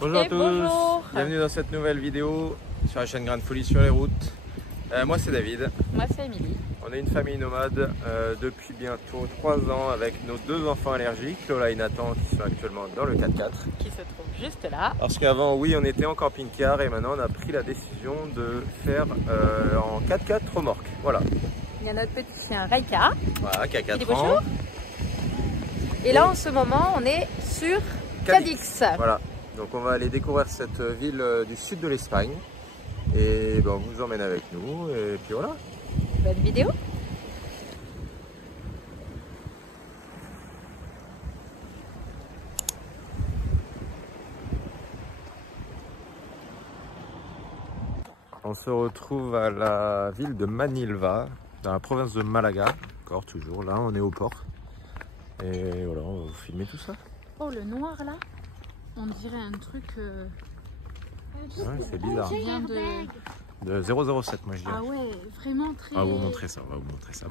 Bonjour à tous, bonjour. Bienvenue dans cette nouvelle vidéo sur la chaîne Grain de Folie sur les routes. Moi c'est David. Moi c'est Émilie. On est une famille nomade depuis bientôt 3 ans avec nos 2 enfants allergiques, Lola et Nathan, qui sont actuellement dans le 4x4. Qui se trouve juste là. Parce qu'avant, oui, on était en camping-car et maintenant on a pris la décision de faire en 4x4 remorque. Voilà. Il y a notre petit chien Raika. Voilà, qui a 4 bonjour. ans. Et là en ce moment on est sur Cadix. Voilà. Donc on va aller découvrir cette ville du sud de l'Espagne. Et ben, on vous emmène avec nous et puis voilà. Bonne vidéo. On se retrouve à la ville de Manilva, dans la province de Malaga. Encore toujours, là on est au port. Et voilà, on va vous filmer tout ça. Oh le noir là, on dirait un truc... Ouais, c'est bizarre. Qui vient De 007 moi je dirais. Ah ouais, vraiment très... On va vous montrer ça,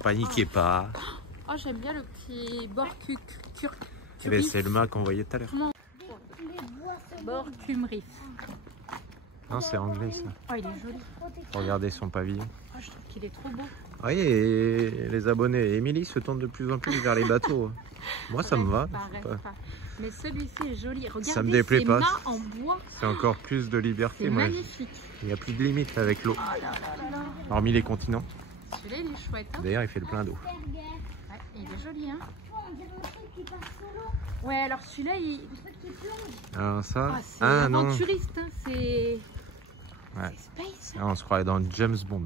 Paniquez pas. Oh j'aime bien le petit bord C'est le mât qu'on voyait tout à l'heure. Bord Cumrif. Non, c'est anglais ça. Oh il est joli. Regardez son pavillon. Oh, je trouve qu'il est trop beau. Oui, et les abonnés. Émilie se tourne de plus en plus vers les bateaux. Moi ça me va. Pas. Mais celui-ci est joli. Regardez, ça me déplaît pas. En bois. C'est encore plus de liberté. C'est magnifique. Il n'y a plus de limite avec l'eau. Oh là là là. Hormis les continents. Celui-là il est chouette. Hein. D'ailleurs il fait le plein d'eau. Ouais, il est joli hein. Ouais alors celui-là il... Alors ça, c'est aventuriste hein. C'est... Ouais. Space. Ah, on se croirait dans James Bond.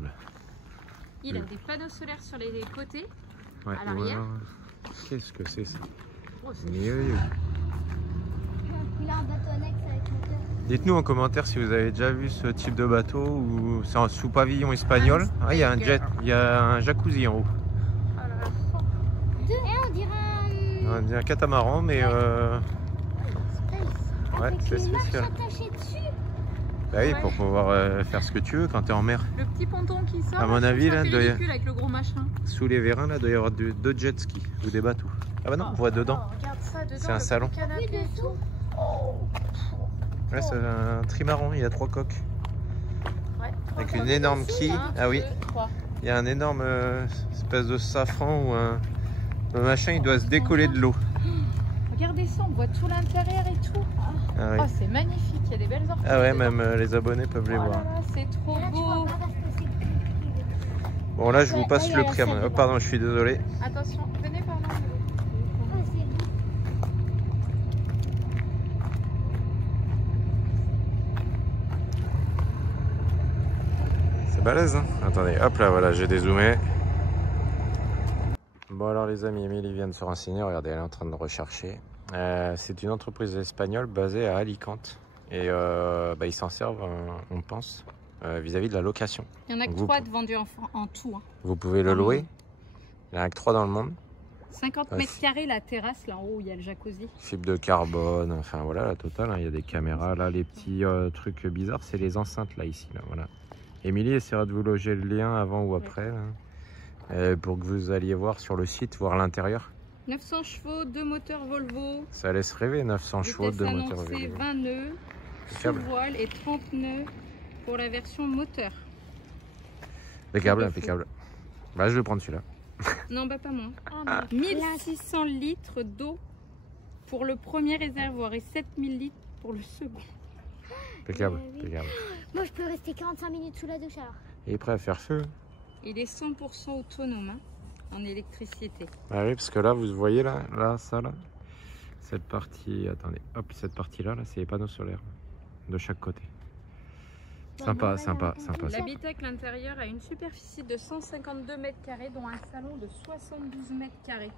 Il a des panneaux solaires sur les côtés. Ouais, à l'arrière. Qu'est-ce que c'est ça? Oh, Il a un bateau annexe avec moteur. Dites-nous en commentaire si vous avez déjà vu ce type de bateau ou c'est en sous pavillon espagnol. Ah, il y a un jet, il y a un jacuzzi en haut. On dirait un catamaran, mais ouais, c'est spécial. Bah oui, pour pouvoir faire ce que tu veux quand tu es en mer. Le petit ponton qui sort, à mon avis, là, avec le gros machin. Sous les vérins, là, il doit y avoir 2 jet skis ou des bateaux. Ah bah non, on voit dedans. Regarde ça, dedans. C'est un salon. Ouais, c'est un trimaran, il y a 3 coques. Ouais. Avec une énorme quille. Ah oui, il y a un énorme espèce de safran ou un machin, il doit se décoller de l'eau. Regardez ça, on voit tout l'intérieur et tout. Ah, oui. Oh, c'est magnifique, il y a des belles orties. Ah ouais, même les abonnés peuvent les voir. C'est trop beau. Bon là, je vous passe le prix. Oh, pardon, je suis désolé. Attention, venez par là. C'est balèze, hein. Attendez, hop là, voilà, j'ai dézoomé. Bon alors les amis, Émilie vient de se renseigner, regardez, elle est en train de rechercher. C'est une entreprise espagnole basée à Alicante. Et ils s'en servent, on pense, vis-à-vis de la location. Il y en a que 3 de vendus en tout. Hein. Vous pouvez le louer. Il y en a que 3 dans le monde. 50 mètres carrés la terrasse, là en haut, il y a le jacuzzi. Fibre de carbone, enfin voilà, la totale. Hein, il y a des caméras. Là, les petits trucs bizarres, c'est les enceintes là, ici. Là, voilà. Émilie essaiera de vous loger le lien avant ou après. Là, pour que vous alliez voir sur le site, voir l'intérieur. 900 chevaux, 2 moteurs Volvo. Ça laisse rêver, 900 chevaux, 2 moteurs Volvo. 20 nœuds, sous voile et 30 nœuds pour la version moteur. Impeccable, impeccable. Bah, je vais prendre celui-là. Non, bah pas moi. 1600 litres d'eau pour le premier réservoir et 7000 litres pour le second. Impeccable, impeccable. Moi, je peux rester 45 minutes sous la douche alors. Il est prêt à faire feu. Il est 100% autonome hein, en électricité. Ah oui, parce que là, vous voyez là, ça là, cette partie, attendez, hop, cette partie-là, c'est les panneaux solaires de chaque côté. Sympa. L'habitacle intérieur a une superficie de 152 mètres carrés, dont un salon de 72 mètres carrés.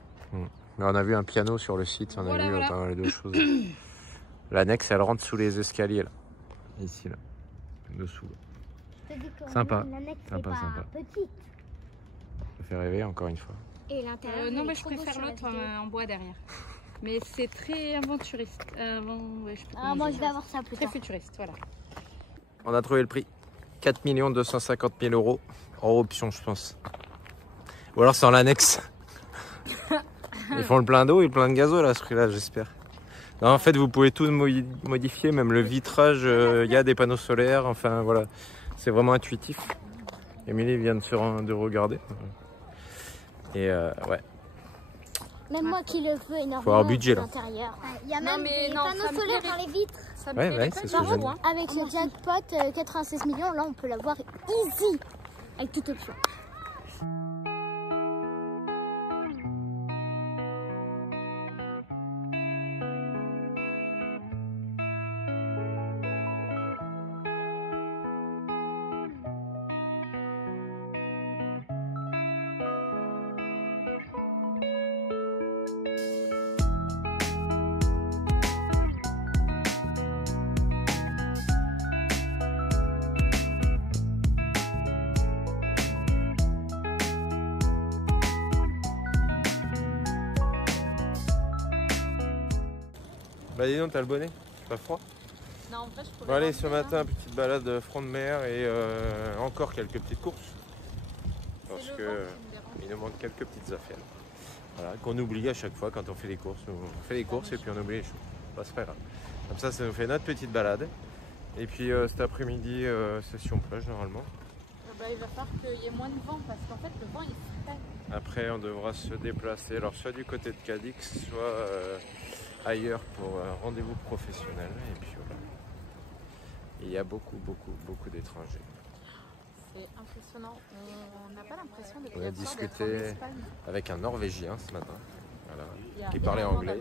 On a vu un piano sur le site, on a vu pas mal de choses. L'annexe, elle rentre sous les escaliers là, ici là, dessous. Sympa. Sympa. Petite. Ça fait rêver encore une fois. Et l'intérieur. Non, mais je préfère l'autre en bois derrière. Mais c'est très aventuriste. Moi, je vais avoir ça plus tard. Très tard. futuriste, voilà. On a trouvé le prix. 4 250 000 € hors option, je pense. Ou alors c'est en l'annexe. Ils font le plein d'eau et le plein de gasoil à ce prix-là, j'espère. Non, en fait, vous pouvez tout modifier, même le vitrage, il y a des panneaux solaires, enfin voilà, c'est vraiment intuitif. Émilie vient de regarder. Et ouais. Même moi qui le veux énormément. Faut avoir budget, là. L'intérieur. Il y a même des panneaux solaires dans les vitres. Ouais, c'est ce que j'aime. Avec le jackpot 96 millions, là on peut l'avoir easy. Avec toute option. Bah dis donc, t'as le bonnet, c'est pas froid? Non, en vrai, je pourrais. Bon allez, ce matin, petite balade front de mer et encore quelques petites courses. Parce que il nous manque quelques petites affaires. Voilà, qu'on oublie à chaque fois quand on fait les courses. On fait les courses et puis on oublie les choses. Bah, c'est pas grave. Comme ça nous fait notre petite balade. Et puis cet après-midi, session plage normalement. Bah, il va falloir qu'il y ait moins de vent parce qu'en fait le vent il se fait. Après on devra se déplacer, alors soit du côté de Cadix, soit ailleurs pour rendez-vous professionnel. Et puis voilà. Il y a beaucoup d'étrangers. C'est impressionnant. On n'a pas l'impression de On a discuté avec un Norvégien ce matin, voilà, qui parlait anglais.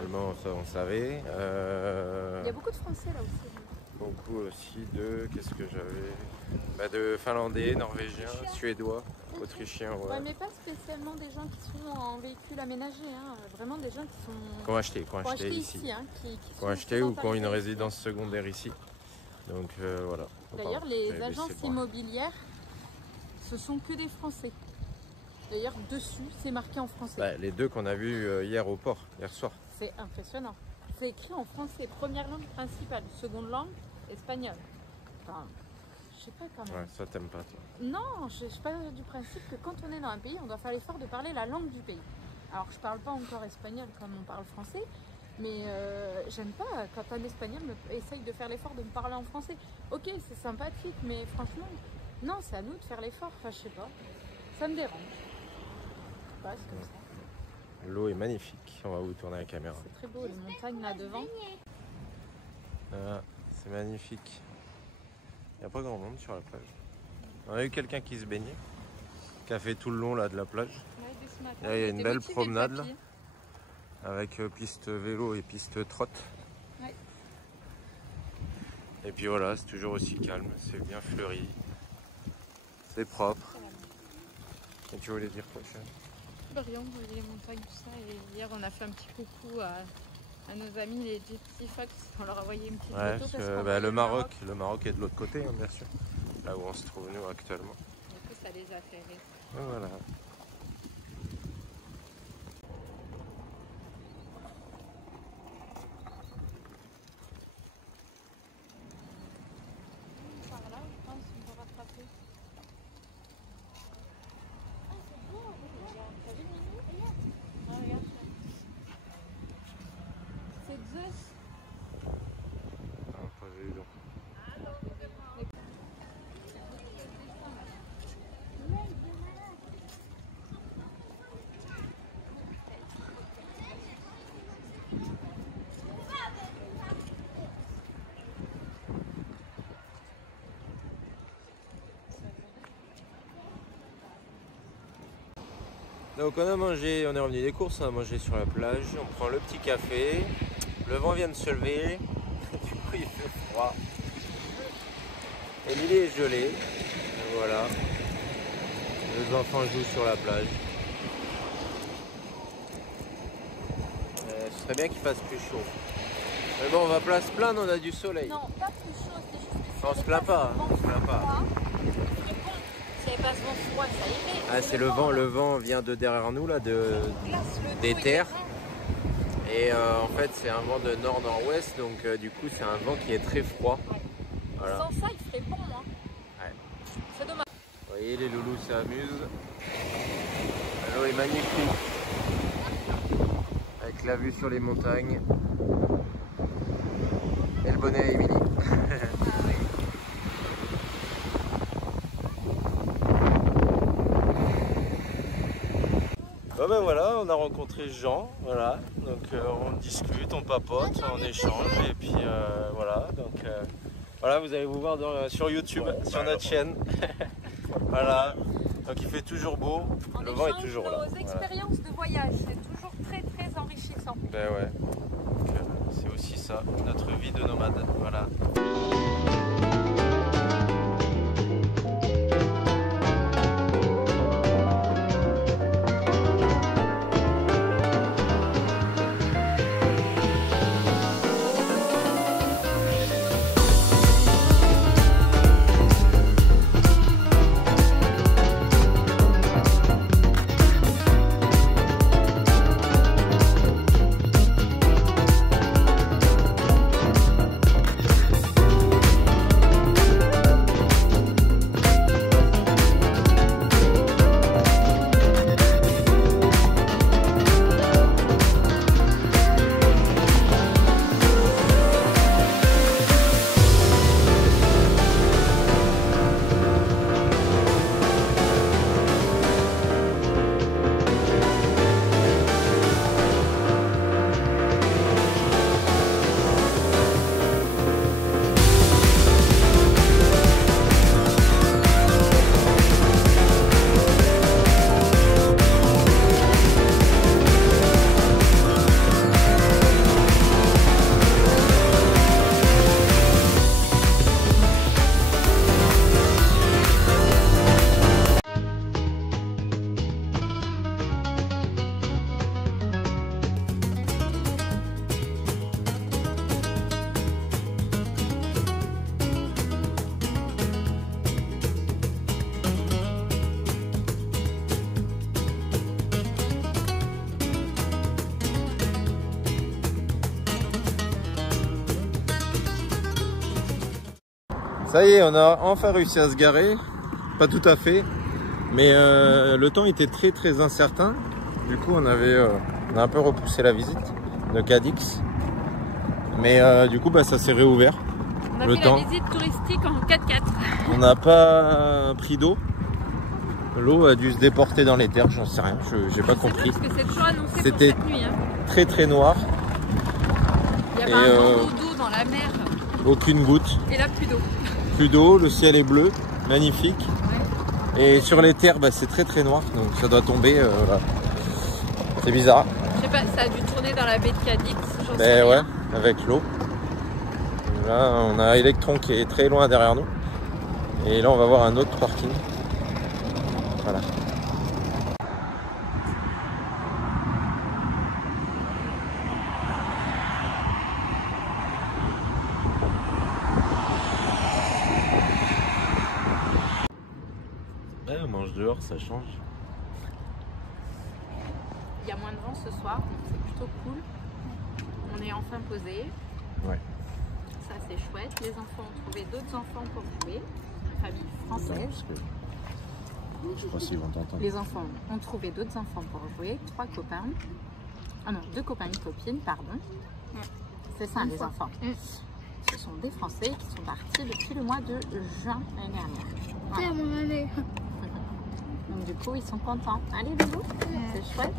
Allemand, ça on savait. Il y a beaucoup de Français là aussi. Beaucoup aussi de, qu'est-ce que j'avais, de Finlandais, Norvégiens, Suédois, Autrichiens. Ouais, mais pas spécialement des gens qui sont en véhicule aménagé, hein. Vraiment des gens qui ont acheté ici, hein, qui ont acheté ou qui ont une résidence secondaire ici. Donc voilà. D'ailleurs, les agences immobilières, ce sont que des Français. D'ailleurs, dessus, c'est marqué en français. Bah, les deux qu'on a vus hier au port, hier soir. C'est impressionnant. C'est écrit en français, première langue principale, seconde langue, espagnol. Enfin, je sais pas quand même. Ouais, ça t'aimes pas toi? Non, je suis pas du principe que quand on est dans un pays, on doit faire l'effort de parler la langue du pays. Alors, je parle pas encore espagnol comme on parle français, mais j'aime pas quand un espagnol essaye de faire l'effort de me parler en français. Ok, c'est sympathique, mais franchement, non, c'est à nous de faire l'effort. Enfin, je sais pas, ça me dérange. Ouais, c'est comme ça. L'eau est magnifique, on va vous tourner la caméra. C'est très beau, les montagnes là devant. Ah, c'est magnifique. Il n'y a pas grand monde sur la plage. On a eu quelqu'un qui se baignait, qui a fait tout le long là, de la plage. Ouais, là, il y a une belle promenade là, avec piste vélo et piste trotte. Ouais. Et puis voilà, c'est toujours aussi calme, c'est bien fleuri, c'est propre. Et tu voulais dire quoi, chérie? Rien, vous voyez les montagnes, tout ça. Et hier, on a fait un petit coucou à nos amis, les Gypsy Fox. On leur a envoyé une petite photo. Parce que le Maroc est de l'autre côté, hein, bien sûr. Là où on se trouve, nous, actuellement. Du coup, ça les a fait rire. Voilà. Par là, je pense qu'on peut rattraper. C'est Zeus. Ah, pas évident. Donc on a mangé, on est revenu des courses, on a mangé sur la plage, on prend le petit café, le vent vient de se lever, du coup il fait froid. Émilie est gelée, voilà. Les enfants jouent sur la plage. Ce serait bien qu'il fasse plus chaud. Mais bon, on va pas se plaindre, on a du soleil. Non, pas plus chaud, c'est juste que On se plaint pas, hein, on se plaint pas. S'il n'y avait pas ce vent froid, ça irait. Ah, c'est le vent vient de derrière nous, là, des terres. Et en fait, c'est un vent de nord-nord-ouest, donc du coup, c'est un vent qui est très froid. Ouais. Voilà. Sans ça, il ferait bon, hein. Ouais. C'est dommage. Vous voyez, les loulous s'amusent. L'eau est magnifique. Avec avec la vue sur les montagnes. Et le bonnet à Émilie. Bon ben voilà, on a rencontré Jean, voilà, donc on discute, on papote, on échange et puis voilà, donc voilà, vous allez vous voir sur YouTube, sur notre chaîne. Voilà, donc il fait toujours beau, le vent est toujours là. Nos expériences de voyage, c'est toujours très très enrichissant. Ben ouais, c'est aussi ça, notre vie de nomade, voilà. Ça y est, on a enfin réussi à se garer, pas tout à fait, mais le temps était très très incertain. Du coup, on a un peu repoussé la visite de Cadix, mais du coup, ça s'est réouvert. On a fait la visite touristique en 4x4. On n'a pas pris d'eau. L'eau a dû se déporter dans les terres, j'en sais rien, j'ai pas compris. Parce que c'est toujours annoncé pour c'était cette nuit. Hein. Très très noir. Il y avait un bandeau d'eau dans la mer. Aucune goutte. Et là, plus d'eau. Plus d'eau, le ciel est bleu, magnifique. Ouais. Et sur les terres, c'est très très noir, donc ça doit tomber. Voilà. C'est bizarre. Je sais pas, ça a dû tourner dans la baie de Cadix. Ouais, avec l'eau. Là, on a Electron qui est très loin derrière nous. Et là, on va voir un autre parking. Voilà. Ouais, on mange dehors, ça change. Il y a moins de vent ce soir, donc c'est plutôt cool. On est enfin posé. Ouais. Ça c'est chouette. Les enfants ont trouvé d'autres enfants pour jouer. La famille française. Je crois qu'ils vont t'entendre. Les enfants ont trouvé d'autres enfants pour jouer. 3 copains. Ah non, 2 copains, une copine, pardon. Ouais. C'est ça, les enfants. Ce sont des Français qui sont partis depuis le mois de juin l'année dernière. Voilà. Mon année. Donc du coup, ils sont contents. Allez, bisous. C'est chouette.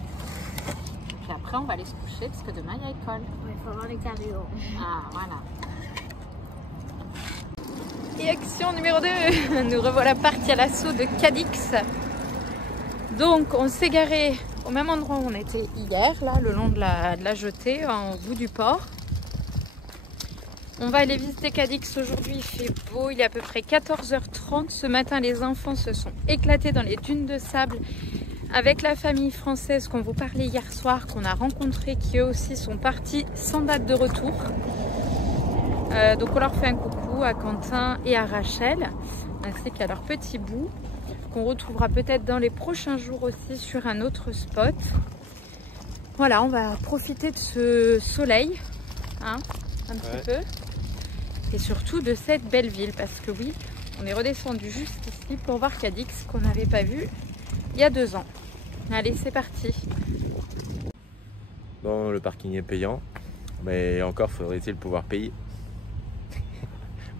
Et puis après, on va aller se coucher parce que demain, il y a école. Il faut avoir les cardio. Ah, voilà. Et action numéro 2. Nous revoilà partis à l'assaut de Cadix. Donc, on s'est garé au même endroit où on était hier, là, le long de la jetée, en bout du port. On va aller visiter Cadix aujourd'hui, il fait beau, il est à peu près 14h30. Ce matin, les enfants se sont éclatés dans les dunes de sable avec la famille française qu'on vous parlait hier soir, qu'on a rencontré, qui eux aussi sont partis sans date de retour. Donc on leur fait un coucou à Quentin et à Rachel, ainsi qu'à leur petit bout, qu'on retrouvera peut-être dans les prochains jours aussi sur un autre spot. Voilà, on va profiter de ce soleil, hein, un petit peu. Et surtout de cette belle ville, parce que oui, on est redescendu juste ici pour voir Cadix qu'on n'avait pas vu il y a 2 ans. Allez, c'est parti. Bon, le parking est payant, mais encore faudrait-il pouvoir payer.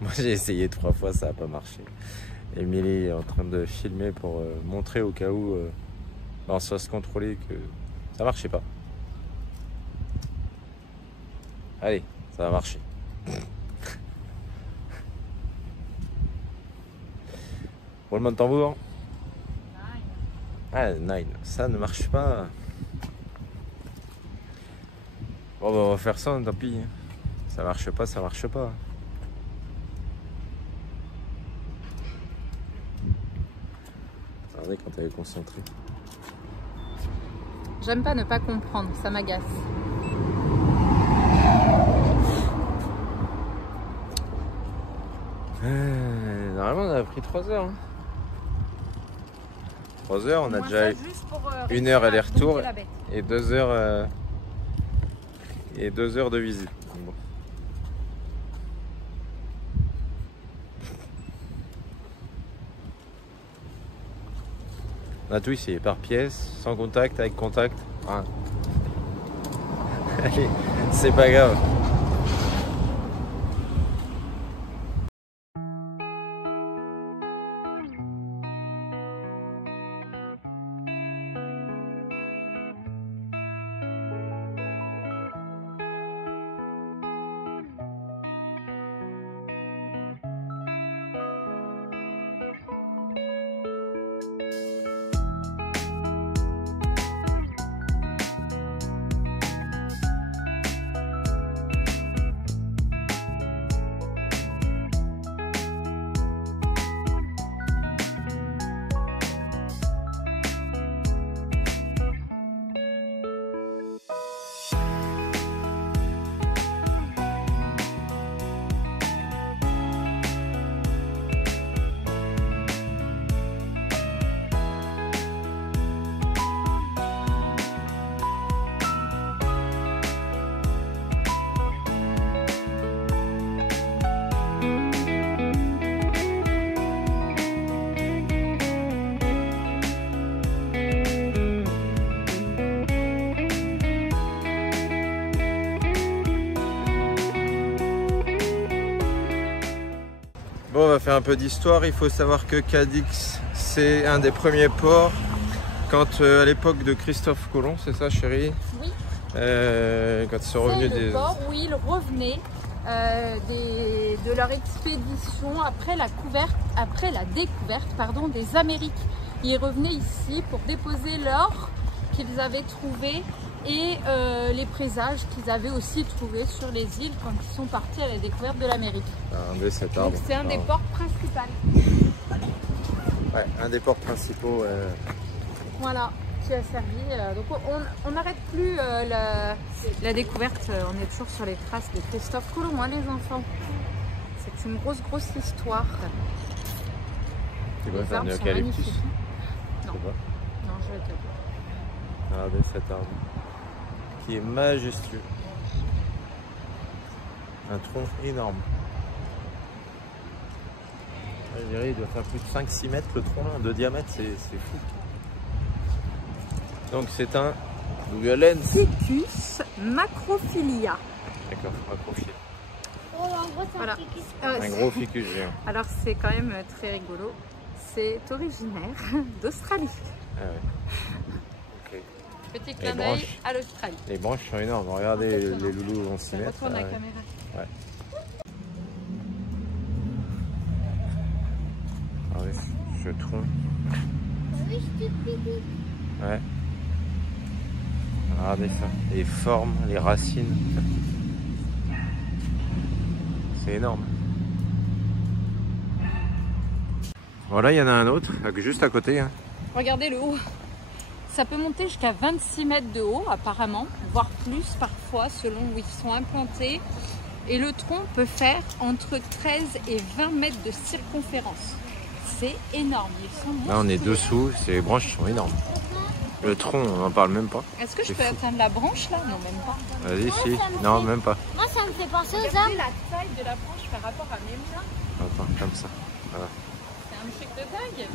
Moi j'ai essayé 3 fois, ça n'a pas marché. Émilie est en train de filmer pour montrer au cas où on se fasse contrôler que ça marchait pas. Allez, ça va marcher. Roulement de tambour. Ah, 9, ça ne marche pas. Bon, bah, on va faire ça, tant pis. Ça marche pas, ça marche pas. Regardez quand elle est concentrée. J'aime pas ne pas comprendre, ça m'agace. Normalement, on a pris 3 heures. 3 heures, on a déjà eu 1 heure aller-retour et 2 heures, et 2 heures de visite. Bon. On a tout ici, par pièce, sans contact, avec contact. Ah. Allez, c'est pas grave. Bon, on va faire un peu d'histoire. Il faut savoir que Cadix, c'est un des premiers ports quand à l'époque de Christophe Colomb, c'est ça chérie? Oui. Quand ils sont revenus des ports où ils revenaient de leur expédition après la découverte des Amériques. Ils revenaient ici pour déposer l'or qu'ils avaient trouvé et les présages qu'ils avaient aussi trouvés sur les îles quand ils sont partis à la découverte de l'Amérique. Donc c'est un des ports principaux. Ouais, un des ports principaux. Voilà, qui a servi. Donc on n'arrête plus la découverte, on est toujours sur les traces de Christophe Colomb, hein, les enfants. C'est une grosse histoire. Tu préfères un eucalyptus? Non. Non, je vais te... Regardez cet arbre qui est majestueux. Un tronc énorme. Je dirais il doit faire plus de 5-6 mètres le tronc de diamètre, c'est fou. Donc c'est un Ficus macrophylla. D'accord, macrophylla. Oh, en gros, c'est Voilà. un ficus. Un gros ficus géant. Alors c'est quand même très rigolo. C'est originaire d'Australie. Ah ouais. Ok. Petit clin d'œil à l'Australie. Les branches sont énormes. Regardez, les loulous vont s'y mettre. Retourne la caméra. Ouais. Regardez ce tronc. Oui, je te pique. Ouais. Regardez ça. Les formes, les racines. C'est énorme. Voilà, il y en a un autre, juste à côté. Hein. Regardez le haut. Ça peut monter jusqu'à 26 mètres de haut apparemment, voire plus parfois selon où ils sont implantés. Et le tronc peut faire entre 13 et 20 mètres de circonférence. C'est énorme. Ils sont là on est dessous, les branches sont énormes. Le tronc, on n'en parle même pas. Est-ce que je peux atteindre la branche là? Non, même pas. Vas-y, si. Non, même pas. Moi, ça me fait penser aux arbres. Regardez la taille de la branche par rapport à mes mains. Attends, comme ça. Voilà. C'est un truc de dingue.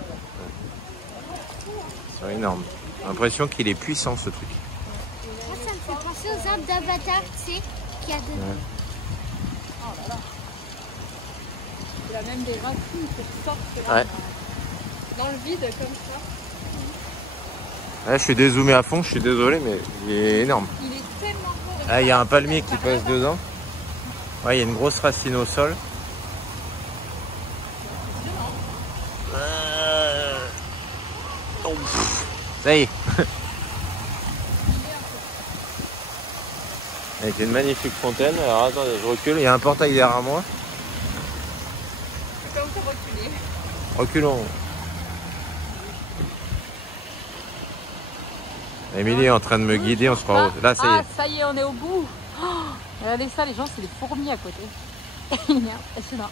C'est énorme. J'ai l'impression qu'il est puissant ce truc. Moi, ça me fait penser aux arbres d'Avatar, tu sais, qu'il y a dedans. Ouais. Oh là là. Il a même des racines qui sortent là, Ouais. dans le vide comme ça. Ouais, je suis dézoomé à fond, je suis désolé, mais il est énorme. Il est tellement beau. Ah, il y a un palmier qui passe dedans. Ouais, il y a une grosse racine au sol. Oh, pff, ça y est. Avec une magnifique fontaine. Alors attendez, je recule. Il y a un portail derrière moi. Je peux encore reculer. Reculons. Émilie est en train de me guider, on se croit. Là, ça y est. Ah, ça y est, on est au bout. Oh, regardez ça, les gens, c'est des fourmis à côté. Merde, c'est là.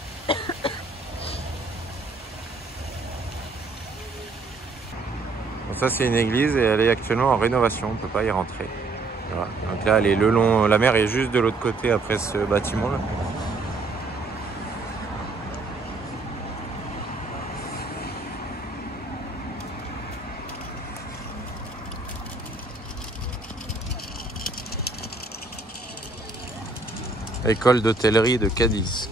Bon, ça, c'est une église et elle est actuellement en rénovation. On ne peut pas y rentrer. Voilà. Donc là, elle est le long. La mer est juste de l'autre côté après ce bâtiment-là. École d'hôtellerie de Cadiz.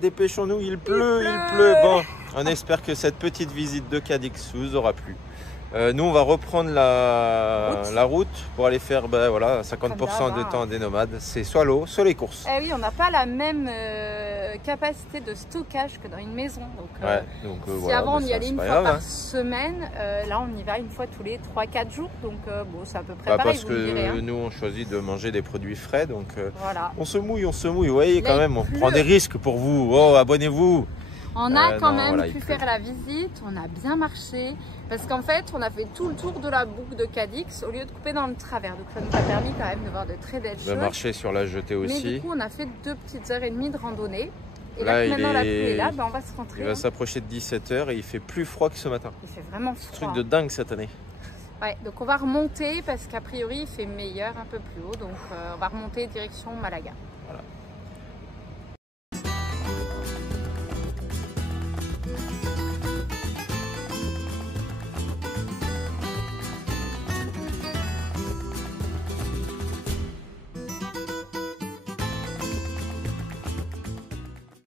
dépêchons-nous, il pleut. Bon, on espère que cette petite visite de Cadix vous aura plu. Nous, on va reprendre la route pour aller faire voilà, 50% de temps des nomades. C'est soit l'eau, soit les courses. Eh oui, on n'a pas la même capacité de stockage que dans une maison. Donc, si voilà, avant on y allait une fois grave, par semaine, là on y va une fois tous les 3-4 jours. Donc bon, c'est à peu près pareil. Parce que nous, on choisit de manger des produits frais. Donc voilà. on se mouille. Vous voyez, là, quand même, on prend des risques pour vous. Oh, abonnez-vous. On a quand même pu faire la visite, on a bien marché, parce qu'en fait, on a fait tout le tour de la boucle de Cadix au lieu de couper dans le travers. Donc ça nous a permis quand même de voir de très belles choses. De marcher sur la jetée aussi. Mais du coup, on a fait 2 petites heures et demie de randonnée. Et là, maintenant la pluie est là, on va se rentrer. Il va s'approcher de 17 h et il fait plus froid que ce matin. Il fait vraiment froid. Truc de dingue cette année. Ouais, donc on va remonter parce qu'a priori, il fait meilleur un peu plus haut. Donc on va remonter direction Malaga.